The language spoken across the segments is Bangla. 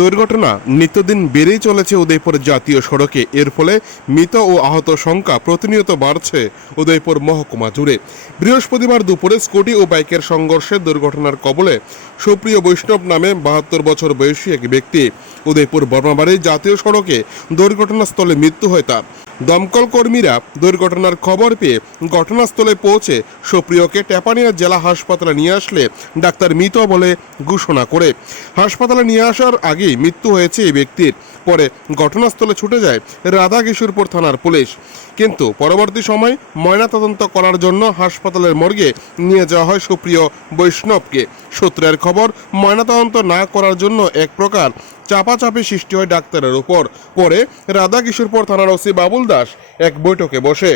দুর্ঘটনা নিত্যদিন বেড়েই চলেছে উদয়পুর জাতীয় সড়কে। এর ফলে মৃত ও আহত সংখ্যা প্রতিনিয়ত বাড়ছে উদয়পুর মহকুমা জুড়ে। বৃহস্পতিবার দুপুরে স্কুটি ও বাইকের সংঘর্ষে দুর্ঘটনার কবলে সুপ্রিয় বৈষ্ণব নামে বাহাত্তর বছর বয়সী এক ব্যক্তি। উদয়পুর বর্মাবাড়ি জাতীয় সড়কে দুর্ঘটনাস্থলে মৃত্যু হয় তার। দমকল কর্মীরা দুর্ঘটনার খবর পেয়ে ঘটনাস্থলে পৌঁছে সুপ্রিয়কে টেপানিয়া জেলা হাসপাতালে নিয়ে আসলে ডাক্তার মৃত বলে ঘোষণা করে। হাসপাতালে নিয়ে আসার আগেই মৃত্যু হয়েছে এই ব্যক্তির। পরে ঘটনাস্থলে ছুটে যায় রাধা কিশোরপুর থানার পুলিশ। কিন্তু পরবর্তী সময় ময়নাতদন্ত করার জন্য হাসপাতালের মর্গে নিয়ে যাওয়া হয় সুপ্রিয় বৈষ্ণবকে। সূত্রের খবর, ময়নাতদন্ত না করার জন্য এক প্রকার চাপাচাপি সৃষ্টি হয় ডাক্তারের উপর। পরে রাধা কিশোরপুর থানার ওসি বাবুল দাস এক বৈঠকে বসে।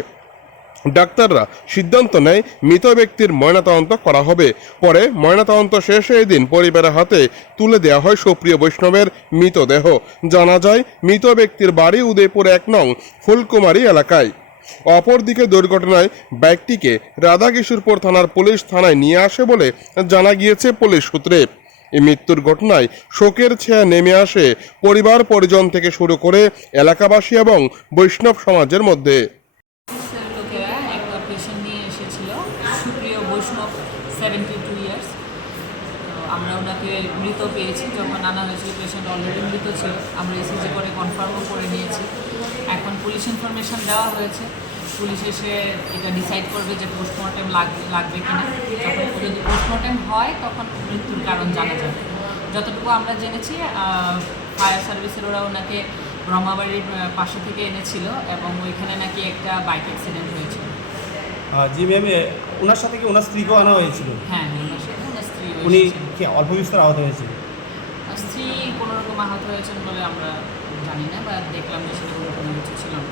ডাক্তাররা সিদ্ধান্ত নেয়, মৃত ব্যক্তির ময়নাতদন্ত করা হবে। পরে ময়নাতদন্ত শেষে এদিন পরিবারের হাতে তুলে দেওয়া হয় সুপ্রিয় বৈষ্ণবের মৃতদেহ জানা যায়, মৃত ব্যক্তির বাড়ি উদয়পুর এক নং ফুলকুমারী এলাকায়। অপরদিকে দুর্ঘটনায় বাইকটিকে রাধাকিশোরপুর থানার পুলিশ থানায় নিয়ে আসে বলে জানা গিয়েছে পুলিশ সূত্রে। এই মৃত্যুর ঘটনায় শোকের ছায়া নেমে আসে পরিবার পরিজন থেকে শুরু করে এলাকাবাসী এবং বৈষ্ণব সমাজের মধ্যে। আমরা ওনাকে মৃত করে কনফার্মও করে নিয়েছি। এখন পুলিশ ইনফরমেশন দেওয়া হয়েছে। পুলিশ এসে এটা ডিসাইড করবে যে পোস্টমর্টেম লাগবে লাগবে কিনা। যখন যদি পোস্টমর্টেম হয় তখন মৃত্যুর কারণ জানা যাবে। যতটুকু আমরা জেনেছি ফায়ার সার্ভিসের ওরা ওনাকে রমাবাড়ির পাশে থেকে এনেছিল এবং ওইখানে নাকি একটা বাইক অ্যাক্সিডেন্ট হয়েছিল। জি ম্যাম ওনার সাথে কি ওনার স্ত্রীকেও আনা হয়েছিল? হ্যাঁ ওনার সাথে ওনার স্ত্রী উনি কি অল্প বিস্তর আহত হয়েছিল? স্ত্রী কোনো রকম আহত হয়েছেন বলে আমরা জানি না বা দেখলাম যে সেরকম কোনো কিছু ছিল না।